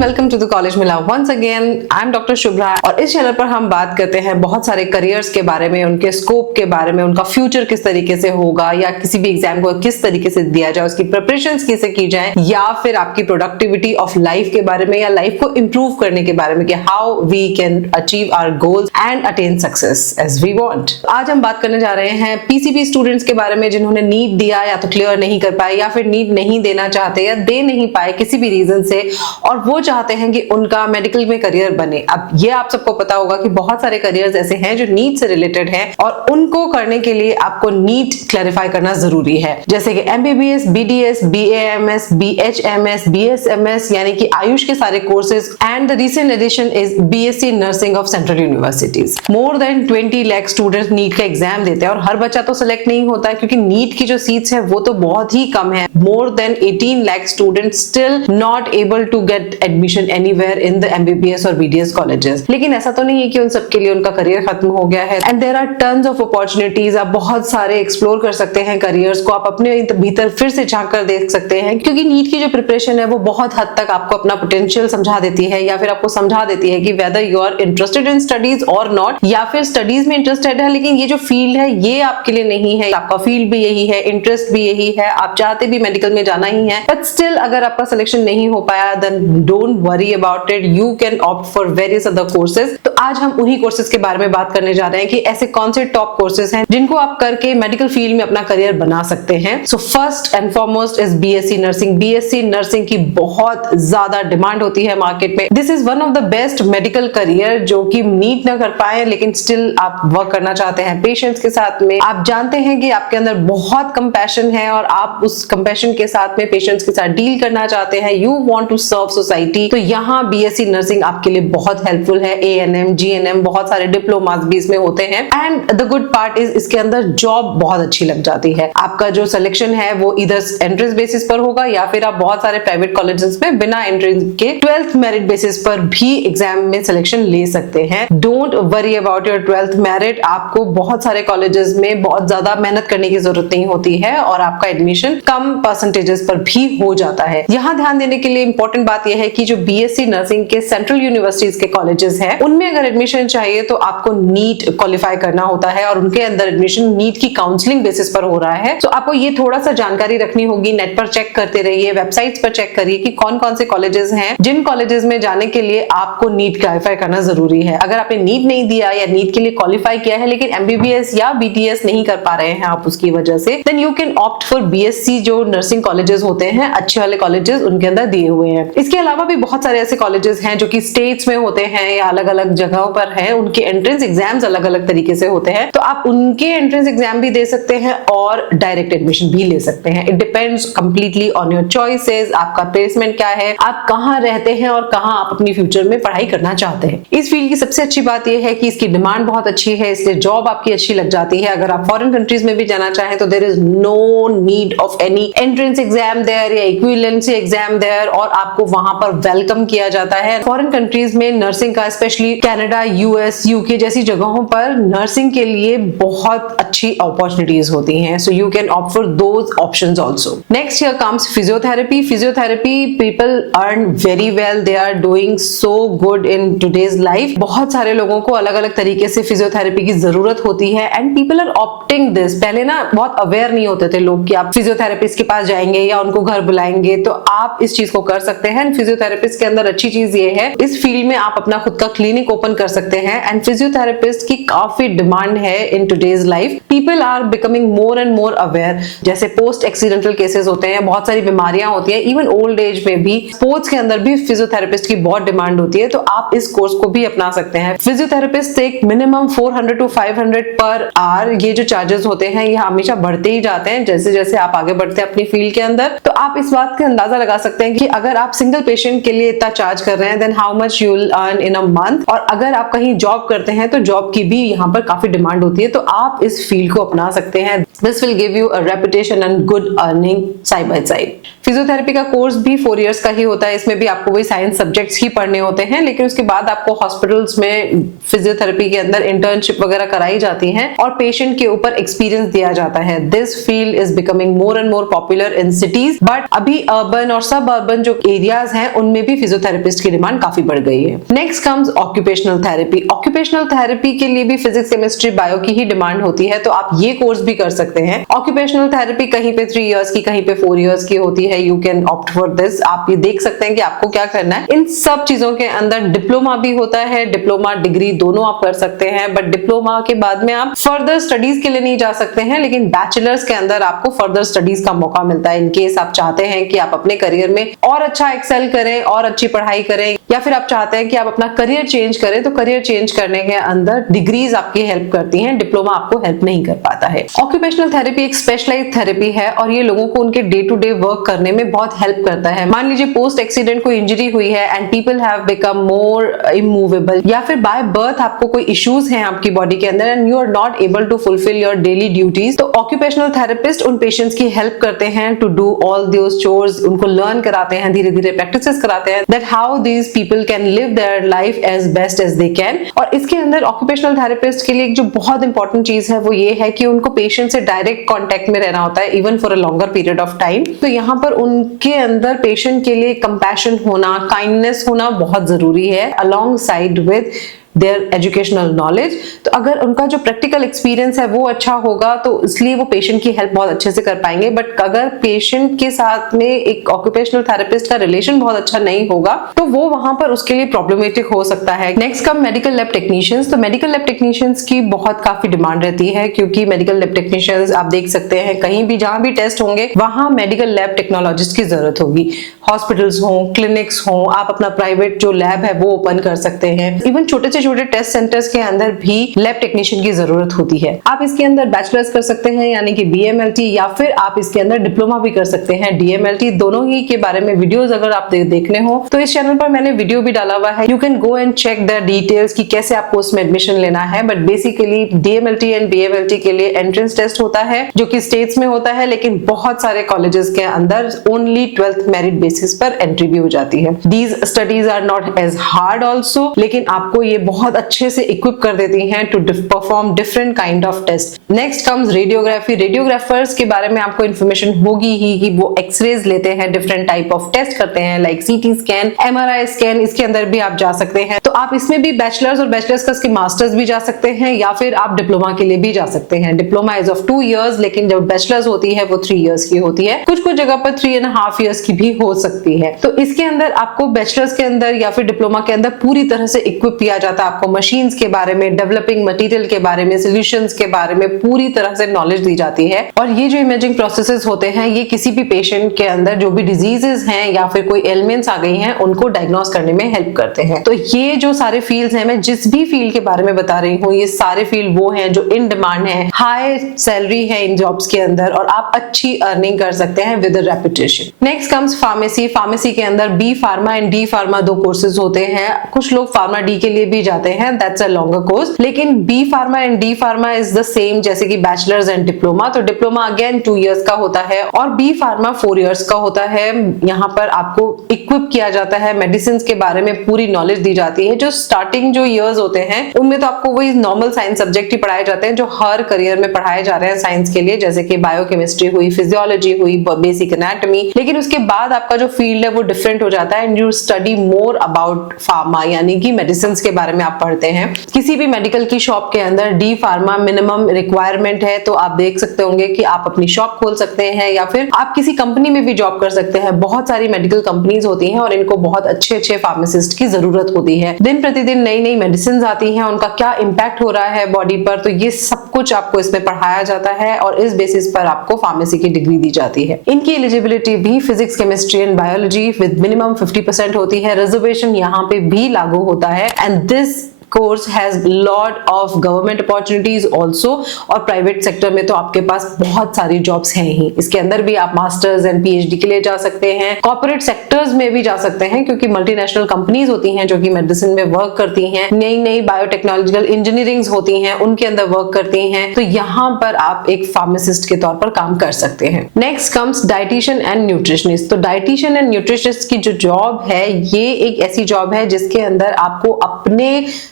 Welcome to the College Mela once again. I am doctor Shubhra और इस channel पर हम बात करते हैं बहुत सारे करियर्स के बारे में, उनके स्कोप के बारे में, उनका फ्यूचर किस तरीके से होगा या किसी भी एग्जाम को किस तरीके से दिया जाए, उसकी प्रिपरेशंस कैसे की जाए, या फिर आपकी प्रोडक्टिविटी ऑफ लाइफ के बारे में या लाइफ को इंप्रूव करने के बारे में कि how we can achieve our goals and attain success as we want. आज हम बात करने जा रहे हैं पीसीबी स्टूडेंट्स के बारे में जिन्होंने नीट दिया या तो क्लियर नहीं कर पाए या फिर नीट नहीं देना चाहते या दे नहीं पाए किसी भी रीजन से, और वो चाहते हैं कि उनका मेडिकल में करियर बने। अब ये आप सबको पता होगा कि बहुत सारे करियर्स ऐसे हैं जो नीट से रिलेटेड हैं और उनको करने के लिए आपको नीट क्लैरिफाई करना जरूरी है, जैसे कि MBBS, BDS, BAMS, BHMS, BSMS यानी कि आयुष के सारे courses, and the recent addition is BSc nursing of central universities. More than 20 lakh students NEET का एग्जाम देते हैं और हर बच्चा तो सिलेक्ट नहीं होता है क्योंकि नीट की जो सीट्स है वो तो बहुत ही कम है। More than 18 lakh students still not able to get admission anywhere in the MBBS और बीडीएस कॉलेजेस। लेकिन ऐसा तो नहीं है कि उन सबके लिए उनका करियर खत्म हो गया है, and there are tons of opportunities. आप बहुत सारे एक्सप्लोर कर सकते हैं करियर्स को, आप अपने भीतर फिर से झांक कर देख सकते हैं क्योंकि नीट की जो प्रिपरेशन है वो बहुत हद तक आपको अपना पोटेंशियल समझा देती है या फिर आपको समझा देती है कि whether you are interested in studies और नॉट, या फिर स्टडीज में इंटरेस्टेड है लेकिन ये जो फील्ड है ये आपके लिए नहीं है, आपका फील्ड भी यही है, इंटरेस्ट भी यही है, आप चाहते भी मेडिकल में जाना ही है, बट स्टिल अगर आपका सिलेक्शन नहीं हो पाया then don't worry about it, you can opt for various other courses. तो आज हम उन्हीं कोर्सेज के बारे में बात करने जा रहे हैं कि ऐसे कौन से टॉप कोर्सेज हैं जिनको आप करके मेडिकल फील्ड में अपना करियर बना सकते हैं। So first and foremost is BSc nursing. BSc nursing की बहुत ज्यादा डिमांड होती है मार्केट में। This is one of the best medical career जो कि नीट ना कर पाए लेकिन स्टिल आप वर्क करना चाहते हैं पेशेंट्स के साथ में। आप जानते हैं कि आपके अंदर बहुत कंपैशन है और आप उस कंपैशन के साथ में पेशेंट्स के साथ डील करना चाहते हैं, you want to serve society, तो यहाँ बीएससी नर्सिंग आपके लिए बहुत हेल्पफुल है। एएनएम, जीएनएम, बहुत सारे डिप्लोमास भी इसमें होते हैं, and the good part is इसके अंदर जॉब बहुत अच्छी लग जाती है। आपका जो सिलेक्शन है वो इधर एंट्रेंस बेसिस पर होगा या फिर आप बहुत सारे प्राइवेट कॉलेजेस में बिना एंट्रेंस के 12th मेरिट बेसिस पर भी एग्जाम में सिलेक्शन ले सकते हैं। Don't worry about your 12th merit. आपको बहुत सारे कॉलेजेस में बहुत ज्यादा मेहनत करने की जरूरत नहीं होती है और आपका एडमिशन कम परसेंटेजेस पर भी हो जाता है। यहाँ ध्यान देने के लिए इंपॉर्टेंट बात यह है कि जो बीएससी नर्सिंग के सेंट्रल यूनिवर्सिटीज के कॉलेजेस हैं उनमें अगर एडमिशन चाहिए तो आपको नीट क्वालिफाई करना होता है और उनके अंदर एडमिशन नीट की काउंसलिंग बेसिस पर हो रहा है। तो आपको ये थोड़ा सा जानकारी रखनी होगी, नेट पर चेक करते रहिए, वेबसाइट्स पर चेक करिए कि कौन कौन से कॉलेजेस हैं जिन कॉलेजेस में जाने के लिए आपको नीट क्वालिफाई करना जरूरी है। अगर आपने नीट नहीं दिया या नीट के लिए क्वालिफाई किया है लेकिन एमबीबीएस या बीटीएस नहीं कर पा रहे हैं आप उसकी वजह से, then you can opt for BSc जो नर्सिंग कॉलेजेस होते हैं, अच्छे वाले कॉलेजेस उनके अंदर दिए हुए हैं। इसके अलावा भी बहुत सारे ऐसे कॉलेजेस हैं जो कि स्टेट्स में होते हैं या अलग अलग जगहों पर हैं, उनके एंट्रेंस एग्जाम्स अलग अलग तरीके से होते हैं, तो आप उनके एंट्रेंस एग्जाम भी दे सकते हैं और डायरेक्ट एडमिशन भी ले सकते हैं। It depends completely on your choices, आपका प्लेसमेंट क्या है, आप कहाँ रहते हैं और कहाँ आप अपनी फ्यूचर में पढ़ाई करना चाहते हैं। इस फील्ड की सबसे अच्छी बात यह है कि इसकी डिमांड बहुत अच्छी है, इसलिए जॉब आपकी अच्छी लग जाती है। अगर आप फॉरेन कंट्रीज में भी जाना चाहें तो there is no need of any entrance exam there या इक्विवेलेंसी एग्जाम देयर, और आपको वहां पर वेलकम किया जाता है। फॉरेन कंट्रीज में नर्सिंग का, स्पेशली कनाडा, यूएस, यूके जैसी जगहों पर नर्सिंग के लिए बहुत अच्छी अपॉर्चुनिटीज होती हैं, so you can opt for those options also. Next here comes physiotherapy. Physiotherapy people earn very well, they are doing so good in today's life. बहुत सारे लोगों को अलग अलग तरीके से फिजियोथेरेपी की जरूरत होती है and people are opting this. पहले ना बहुत अवेयर नहीं होते थे लोग कि आप फिजियोथेरेपिस्ट के पास जाएंगे या उनको घर बुलाएंगे, तो आप इस चीज को कर सकते हैं। फिजियोथेरेपिस्ट के अंदर अच्छी चीज ये है, इस फील्ड में आप अपना खुद का क्लिनिक ओपन कर सकते हैं एंड फिजियोथेरेपिस्ट की काफी डिमांड है in today's life. People are becoming more and more aware, जैसे पोस्ट एक्सीडेंटल केसेस होते हैं, बहुत सारी बीमारियां होती हैं, इवन ओल्ड एज में भी, स्पोर्ट्स के अंदर भी फिजियोथेरेपिस्ट की बहुत डिमांड होती है, तो आप इस कोर्स को भी अपना सकते हैं। फिजियोथेरेपिस्ट एक मिनिमम 400 to 500 पर आवर, ये जो चार्जेस होते हैं ये हमेशा बढ़ते ही जाते हैं जैसे जैसे आप आगे बढ़ते हैं अपनी फील्ड के अंदर। तो आप इस बात का अंदाजा लगा सकते हैं कि अगर आप सिंगल पेशेंट के लिए इतना चार्ज कर रहे हैं then how much you will earn in a month, और अगर आप कहीं जॉब करते हैं तो जॉब की भी यहाँ पर काफी डिमांड होती है, तो आप इस फील्ड को अपना सकते हैं। This will give you a reputation and good earning side by side. Physiotherapy का कोर्स भी 4 इयर्स का ही होता है, इसमें भी आपको वही साइंस सब्जेक्ट्स ही पढ़ने होते हैं, लेकिन उसके बाद आपको हॉस्पिटल्स में फिजियोथेरेपी के अंदर इंटर्नशिप वगैरह कराई जाती है और पेशेंट के ऊपर एक्सपीरियंस दिया जाता है। This field is becoming more and more popular in cities, but अभी अर्बन और सब अर्बन जो एरियाज हैं उनमें उनमें भी फिजियोथेरेपिस्ट की डिमांड काफी बढ़ गई है। Next comes occupational therapy. Occupational therapy के लिए भी फिजिक्स, केमिस्ट्री, बायो की ही डिमांड होती है, तो आप ये कोर्स भी कर सकते हैं। ऑक्यूपेशनल थेरेपी कहीं पे 3 इयर्स की, कहीं पे 4 इयर्स की होती है। You can opt for this. आप ये देख सकते हैं कि आपको क्या करना है। इन सब चीजों के अंदर डिप्लोमा भी होता है, डिप्लोमा डिग्री दोनों आप कर सकते हैं, बट डिप्लोमा के बाद में आप फर्दर स्टडीज के लिए नहीं जा सकते हैं, लेकिन बैचलर्स के अंदर आपको फर्दर स्टडीज का मौका मिलता है। इन केस आप चाहते हैं कि आप अपने करियर में और अच्छा एक्सेल करें और अच्छी पढ़ाई करें, या फिर आप चाहते हैं कि आप अपना करियर चेंज करें, तो करियर चेंज करने के अंदर डिग्रीज आपकी हेल्प करती हैं, डिप्लोमा आपको हेल्प नहीं कर पाता है। ऑक्यूपेशनल थेरेपी एक स्पेशलाइज्ड थेरेपी है और ये लोगों को उनके डे टू डे वर्क करने में बहुत हेल्प करता है। मान लीजिए पोस्ट एक्सीडेंट कोई इंजरी हुई है and people have become more immovable, या फिर बाय बर्थ आपको कोई इश्यूज हैं आपकी बॉडी के अंदर and you are not able to fulfil your daily duties, तो ऑक्यूपेशनल थेरेपिस्ट उन पेशेंट्स की हेल्प करते हैं to do all those chores, उनको लर्न कराते हैं, धीरे धीरे प्रैक्टिसेस कराते हैं that how these people can live their life as best as they can. और इसके अंदर ऑक्यूपेशनल थेरेपिस्ट के लिए एक जो बहुत इंपॉर्टेंट चीज है वो ये है कि उनको पेशेंट से डायरेक्ट कांटेक्ट में रहना होता है, even for a longer period of time. तो यहाँ पर उनके अंदर पेशेंट के लिए कंपैशन होना, काइंडनेस होना बहुत जरूरी है, along side with their educational knowledge. तो अगर उनका जो प्रैक्टिकल एक्सपीरियंस है वो अच्छा होगा तो इसलिए वो पेशेंट की हेल्प बहुत अच्छे से कर पाएंगे। बट अगर पेशेंट के साथ में एक ऑक्यूपेशनल थेरेपिस्ट का रिलेशन बहुत अच्छा नहीं होगा तो वो वहां पर उसके लिए प्रॉब्लमेटिक हो सकता है। Next come medical lab technicians. तो मेडिकल लैब टेक्नीशियंस की बहुत काफी डिमांड रहती है, क्योंकि मेडिकल लैब टेक्नीशियंस आप देख सकते हैं कहीं भी जहां भी टेस्ट होंगे वहां मेडिकल लैब टेक्नोलॉजिस्ट की जरूरत होगी। हॉस्पिटल्स हो, क्लिनिक्स हो, आप अपना प्राइवेट जो लैब है वो ओपन कर सकते हैं। इवन छोटे से छोटे टेस्ट सेंटर्स के अंदर भी लैब टेक्नीशियन की जरूरत होती है। आप इसके अंदर बैचलर्स कर सकते हैं यानी कि BMLT, या फिर आप इसके अंदर डिप्लोमा भी कर सकते हैं DMLT। दोनों ही के बारे में वीडियोस अगर आप देखने हो तो इस चैनल पर मैंने वीडियो भी डाला हुआ है, you can go and check the details कि कैसे आपको उसमें एडमिशन लेना है। But basically DMLT and BMLT के लिए एंट्रेंस टेस्ट होता है जो कि स्टेट्स में होता है, लेकिन बहुत सारे कॉलेजेस के अंदर ओनली 12th मेरिट बेसिस पर एंट्री भी हो जाती है। These studies are not as hard also, लेकिन आपको ये बहुत अच्छे से इक्विप कर देती हैं to perform different kind of test. Next comes radiography. Radiographers के बारे में आपको इन्फॉर्मेशन होगी ही कि वो एक्सरेज लेते हैं, डिफरेंट टाइप ऑफ टेस्ट करते हैं like CT scan, MRI scan. इसके अंदर भी आप जा सकते हैं, तो आप इसमें भी बैचलर्स और बैचलर्स का मास्टर्स भी जा सकते हैं, या फिर आप डिप्लोमा के लिए भी जा सकते हैं। डिप्लोमा इज ऑफ 2 इयर्स, लेकिन जब बैचलर्स होती है वो 3 इयर्स की होती है। कुछ कुछ जगह पर 3.5 इयर्स की भी हो सकती है। तो इसके अंदर आपको बैचलर्स के अंदर या फिर डिप्लोमा के अंदर पूरी तरह से इक्विप किया जाता है। आपको मशीन्स के बारे में, डेवलपिंग मटेरियल के बारे में, सॉल्यूशंस के बारे में पूरी तरह से नॉलेज दी जाती है। और ये जो इमेजिंग प्रोसेसेस होते हैं ये किसी भी पेशेंट के अंदर जो भी डिजीजेस हैं या फिर कोई एलिमेंट्स आ गई हैं उनको डायग्नोस करने में हेल्प करते हैं। तो ये जो सारे फील्ड्स हैं, मैं जिस भी फील्ड के बारे में बता रही हूँ ये सारे फील्ड वो हैं जो इन डिमांड है, हाई सैलरी है इन जॉब्स के अंदर और आप अच्छी अर्निंग कर सकते हैं with reputation. Next comes pharmacy. Pharmacy के अंदर B pharma and D pharma 2 courses होते हैं। कुछ लोग फार्मा D के लिए भी जाते हैं, दैट्स अ लॉन्गर कोर्स, लेकिन B pharma and D pharma is the same जैसे कि बैचलर्स एंड डिप्लोमा। तो डिप्लोमा अगेन 2 इयर्स का होता है और B फार्मा 4 इयर्स का होता है। यहाँ पर आपको इक्विप किया जाता है, मेडिसिन के बारे में पूरी नॉलेज दी जाती है। जो स्टार्टिंग जो इयर्स होते हैं उनमें तो आपको वही नॉर्मल साइंस सब्जेक्ट ही पढ़ाए जाते हैं जो हर करियर में पढ़ाए जा रहे हैं साइंस के लिए, जैसे कि बायोकेमिस्ट्री हुई, फिजियोलॉजी हुई, बेसिक एनाटॉमी। लेकिन उसके बाद आपका जो फील्ड है वो डिफरेंट हो जाता है and you study more about pharma, यानी कि मेडिसिन के बारे में आप पढ़ते हैं। किसी भी मेडिकल की शॉप के अंदर D फार्मा मिनिमम रिक्वायरमेंट है, तो आप देख सकते होंगे कि आप अपनी शॉप खोल सकते हैं या फिर आप किसी कंपनी में भी जॉब कर सकते हैं। बहुत सारी मेडिकल कंपनीज होती हैं और इनको बहुत अच्छे अच्छे फार्मासिस्ट की जरूरत होती है। दिन प्रतिदिन नई नई मेडिसिन आती हैं, उनका क्या इम्पैक्ट हो रहा है बॉडी पर, तो ये सब कुछ आपको इसमें पढ़ाया जाता है और इस बेसिस पर आपको फार्मेसी की डिग्री दी जाती है। इनकी एलिजिबिलिटी भी physics, chemistry and biology with minimum 50% होती है। रिजर्वेशन यहाँ पे भी लागू होता है and this course has lot of government opportunities also, और प्राइवेट सेक्टर में तो आपके पास बहुत सारी जॉब्स हैं ही। इसके अंदर भी आप मास्टर्स एंड PhD के लिए जा सकते हैं, कॉर्पोरेट सेक्टर्स में भी जा सकते हैं क्योंकि मल्टीनेशनल कंपनीज होती हैं जो कि मेडिसिन में वर्क करती हैं, नई नई बायोटेक्नोलॉजिकल इंजीनियरिंग होती हैं उनके अंदर वर्क करती हैं, तो यहाँ पर आप एक फार्मासिस्ट के तौर पर काम कर सकते हैं। Next comes dietitian and nutritionist. तो डाइटिशियन एंड न्यूट्रिशनिस्ट की जो जॉब है ये एक ऐसी जॉब है जिसके अंदर आपको अपने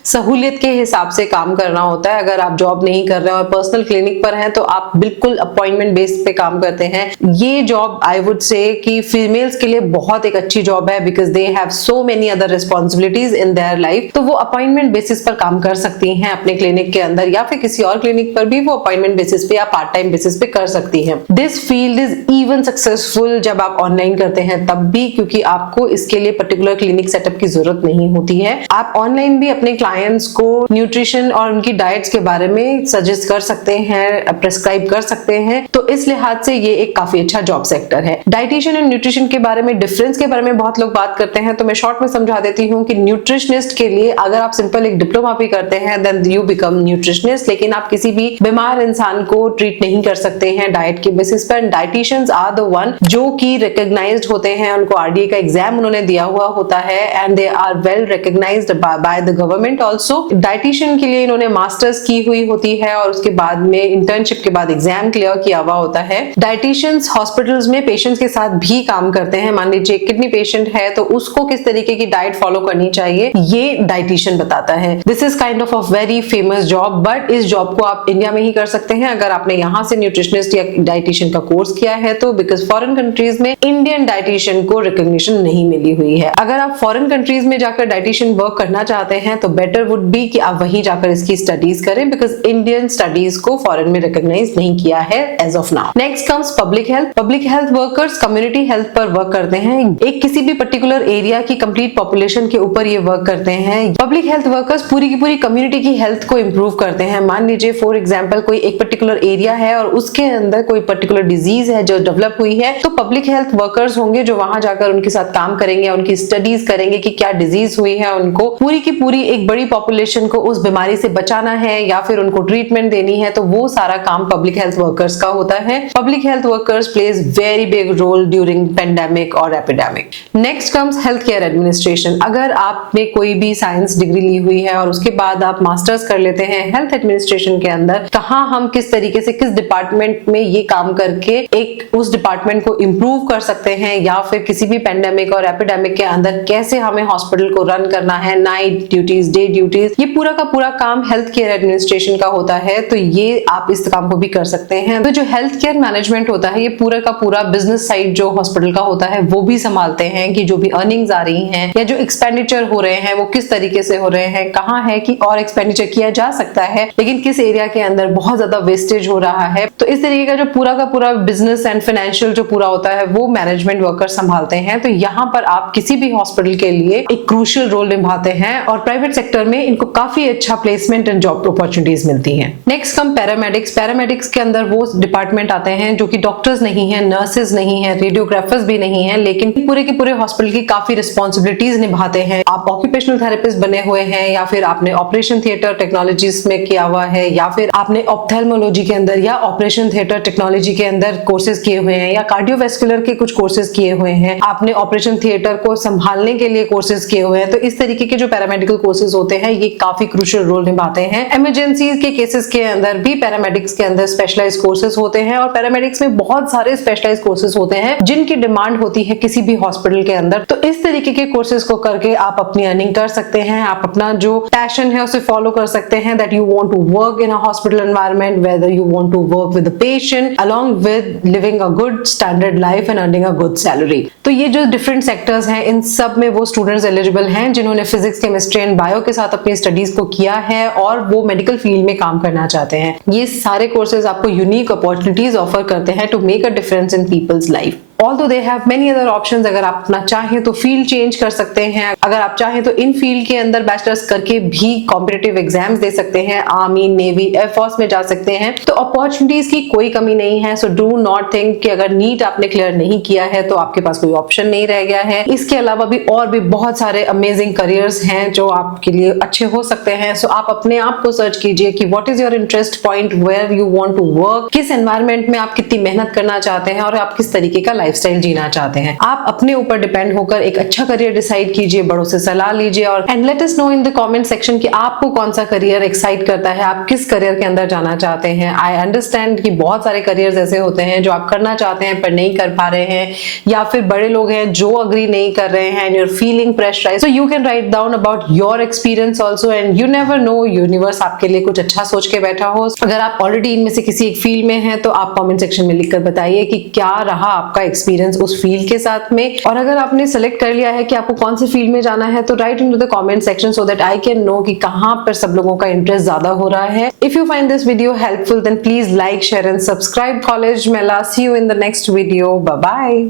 सहूलियत के हिसाब से काम करना होता है। अगर आप जॉब नहीं कर रहे हैं और पर्सनल क्लिनिक पर हैं तो आप बिल्कुल अपॉइंटमेंट बेस पे काम करते हैं। ये जॉब आई वुड से कि फीमेल्स के लिए बहुत एक अच्छी जॉब है, because they have so many other responsibilities in their life. तो वो अपॉइंटमेंट बेसिस पर काम कर सकती हैं अपने क्लिनिक के अंदर, या फिर किसी और क्लिनिक पर भी वो अपॉइंटमेंट बेसिस पे या पार्ट टाइम बेसिस पे कर सकती हैं। This field is even successful जब आप ऑनलाइन करते हैं तब भी, क्योंकि आपको इसके लिए पर्टिकुलर क्लिनिक सेटअप की जरूरत नहीं होती है। आप ऑनलाइन भी अपने क्लाइंट्स को न्यूट्रिशन और उनकी डाइट्स के बारे में सजेस्ट कर सकते हैं, प्रेस्क्राइब कर सकते हैं। तो इस लिहाज से ये एक काफी अच्छा जॉब सेक्टर है। डाइटिशियन एंड न्यूट्रिशन के बारे में, डिफरेंस के बारे में बहुत लोग बात करते हैं, तो मैं शॉर्ट में समझा देती हूँ कि न्यूट्रिशनिस्ट के लिए अगर आप सिंपल एक डिप्लोमा भी करते हैं देन यू बिकम न्यूट्रिशनिस्ट, लेकिन आप किसी भी बीमार इंसान को ट्रीट नहीं कर सकते हैं डाइट के बेसिस पर। डाइटिशियंस आर द वन जो कि रिकॉग्नाइज्ड होते हैं, उनको आरडीए का एग्जाम उन्होंने दिया हुआ होता है and they are well recognised by the government also. Dietitian के लिए इन्होंने मास्टर्स की हुई होती है और उसके बाद में इंटर्नशिप के बाद एग्जाम क्लियर किया हुआ होता है। डाइटिशियंस हॉस्पिटल्स में पेशेंट्स के साथ भी काम करते हैं। मान लीजिए किडनी पेशेंट है तो उसको किस तरीके की डाइट फॉलो करनी चाहिए, ये डाइटिशियन बताता है। This is kind of a very famous job, but इस जॉब को आप इंडिया में ही कर सकते हैं अगर आपने यहाँ से न्यूट्रिशनिस्ट या डाइटिशियन का कोर्स किया है तो, बिकॉज फॉरेन कंट्रीज में इंडियन डाइटिशियन को रिकॉग्निशन नहीं मिली हुई है। अगर आप फॉरेन कंट्रीज में जाकर डाइटिशियन वर्क करना चाहते हैं तो बेटर वुड बी कि आप वहीं जाकर इसकी स्टडीज करें, बिकॉज इंडियन स्टडीज को फॉरेन में रिकॉग्नाइज नहीं किया है as of now. Next comes public health. Public health workers community health पर वर्क करते हैं। एक किसी भी पर्टिकुलर एरिया की कंप्लीट पॉपुलेशन के ऊपर ये वर्क करते हैं। पब्लिक हेल्थ वर्कर्स पूरी की पूरी कम्युनिटी की हेल्थ को इंप्रूव करते हैं। मान लीजिए फॉर एग्जांपल कोई एक पर्टिकुलर एरिया है और उसके अंदर कोई पर्टिकुलर डिजीज है जो डेवलप हुई है, तो पब्लिक हेल्थ वर्कर्स होंगे जो वहां जाकर उनके साथ काम करेंगे, उनकी स्टडीज करेंगे कि क्या डिजीज हुई है, उनको पूरी की पूरी एक बड़ी पॉपुलेशन को उस बीमारी से बचाना है या फिर उनको ट्रीटमेंट देनी है, तो वो सारा काम पब्लिक हेल्थ वर्कर्स का होता है। Public health workers plays very big role during pandemic और epidemic. Next comes health care administration. अगर आपने कोई भी साइंस डिग्री ली हुई है और उसके बाद आप मास्टर्स कर लेते हैं हेल्थ एडमिनिस्ट्रेशन के अंदर, कहाँ हम किस तरीके से किस डिपार्टमेंट में ये काम करके एक उस डिपार्टमेंट को इंप्रूव कर सकते हैं, या फिर किसी भी पेंडेमिक और एपिडेमिक के अंदर कैसे हमें हॉस्पिटल को रन करना है, नाइट ड्यूटीज, डे ड्यूटीज, ये पूरा का पूरा काम हेल्थ केयर एडमिनिस्ट्रेशन का होता है। तो ये आप इस काम को भी कर सकते हैं। तो जो हेल्थ केयर मैनेजमेंट होता है ये पूरा का पूरा बिजनेस साइड जो हॉस्पिटल का होता है वो भी संभालते हैं कि जो भी अर्निंग्स आ रही हैं या जो एक्सपेंडिचर हो रहे हैं वो किस तरीके से हो रहे हैं, कहाँ है कि और एक्सपेंडिचर किया जा सकता है लेकिन किस एरिया के अंदर बहुत ज्यादा वेस्टेज हो रहा है। तो इस तरीके का जो पूरा का पूरा बिजनेस एंड फाइनेंशियल जो पूरा होता है वो मैनेजमेंट वर्कर संभालते हैं। तो यहाँ पर आप किसी भी हॉस्पिटल के लिए एक क्रूशियल रोल निभाते हैं और प्राइवेट सेक्टर में इनको काफी अच्छा प्लेसमेंट एंड जॉब अपॉर्चुनिटीज मिलती हैं। Next come paramedics. पैरामेडिक्स के अंदर वो डिपार्टमेंट आते हैं जो कि डॉक्टर्स नहीं है, नर्सेज नहीं है, रेडियोग्राफर्स भी नहीं है, लेकिन पूरे के पूरे हॉस्पिटल की काफी रिस्पॉन्सिबिलिटीज निभाते हैं। आप ऑक्यूपेशनल थेरेपिस्ट बने हुए हैं या फिर आपने ऑपरेशन थिएटर टेक्नोलॉजीज में किया हुआ है या फिर आपने ऑप्थेल्मोलॉजी के अंदर या ऑपरेशन थिएटर टेक्नोलॉजी के अंदर कोर्सेज किए हुए हैं या कार्डियोवैस्कुलर के कुछ कोर्सेज किए हुए हैं, आपने ऑपरेशन थिएटर को संभालने के लिए कोर्सेज किए हुए हैं, तो इस तरीके के जो पैरामेडिकल कोर्सेज होते हैं ये काफी क्रूशियल रोल निभाते हैं। इमरजेंसी के केसेस के अंदर भी पैरामेडिक्स के अंदर स्पेशलाइज कोर्सेज होते हैं और पैरामेडिक्स में बहुत सारे स्पेशलाइज कोर्सेज होते हैं जिनकी डिमांड होती है किसी भी हॉस्पिटल के अंदर। तो इस तरीके के कोर्सेज को करके आप अपनी अर्निंग कर सकते हैं, आप अपना जो पैशन है उसे फॉलो कर सकते हैं, that you want to work in a hospital environment, whether you want to work with the patient along with living a good standard life and earning a good salary. तो ये जो different sectors हैं इन सब में वो students eligible हैं जिन्होंने physics, chemistry and bio के साथ अपनी स्टडीज को किया है और वो मेडिकल फील्ड में काम करना चाहते हैं। ये सारे कोर्सेज आपको यूनिक अपॉर्चुनिटीज ऑफर करते हैं to make a difference in people's life. Although they have many other options, अगर आप अपना चाहें तो फील्ड चेंज कर सकते हैं, अगर आप चाहें तो इन फील्ड के अंदर बैचलर्स करके भी कॉम्पिटिटिव एग्जाम्स दे सकते हैं, आर्मी, नेवी, एयरफोर्स में जा सकते हैं। तो अपॉर्चुनिटीज की कोई कमी नहीं है। सो डू नॉट थिंक कि अगर नीट आपने क्लियर नहीं किया है तो आपके पास कोई ऑप्शन नहीं रह गया है। इसके अलावा भी और भी बहुत सारे अमेजिंग करियर्स हैं जो आपके लिए अच्छे हो सकते हैं। सो आप अपने आप को सर्च कीजिए कि what is your interest point, where you want to work, किस एनवायरनमेंट में आप कितनी मेहनत करना चाहते हैं और आप किस तरीके का लाइफस्टाइल जीना चाहते हैं। आप अपने ऊपर डिपेंड होकर एक अच्छा करियर डिसाइड कीजिए, बड़ों से सलाह लीजिए और and let us know in the comment section कि आपको कौन सा करियर एक्साइट करता है, आप किस करियर के अंदर जाना चाहते हैं। आई अंडरस्टैंड कि बहुत सारे करियर्स ऐसे होते हैं जो आप करना चाहते हैं पर नहीं कर पा रहे हैं, या फिर बड़े लोग हैं जो अग्री नहीं कर रहे हैं and you are feeling pressurised. So you can write down about your experience also and you never know, universe आपके लिए कुछ अच्छा सोच के बैठा हो। अगर आप ऑलरेडी इनमें से किसी एक फील्ड में हैं तो आप कमेंट सेक्शन में लिखकर बताइए कि क्या रहा आपका एक्सपीरियंस उस फील्ड के साथ में, और अगर आपने सेलेक्ट कर लिया है कि आपको कौन से फील्ड में जाना है तो write into the comment section so that I can know कि कहां पर सब लोगों का इंटरेस्ट ज्यादा हो रहा है। If you find this video helpful then please like, share and subscribe College Mela. See you in the next video. Bye bye.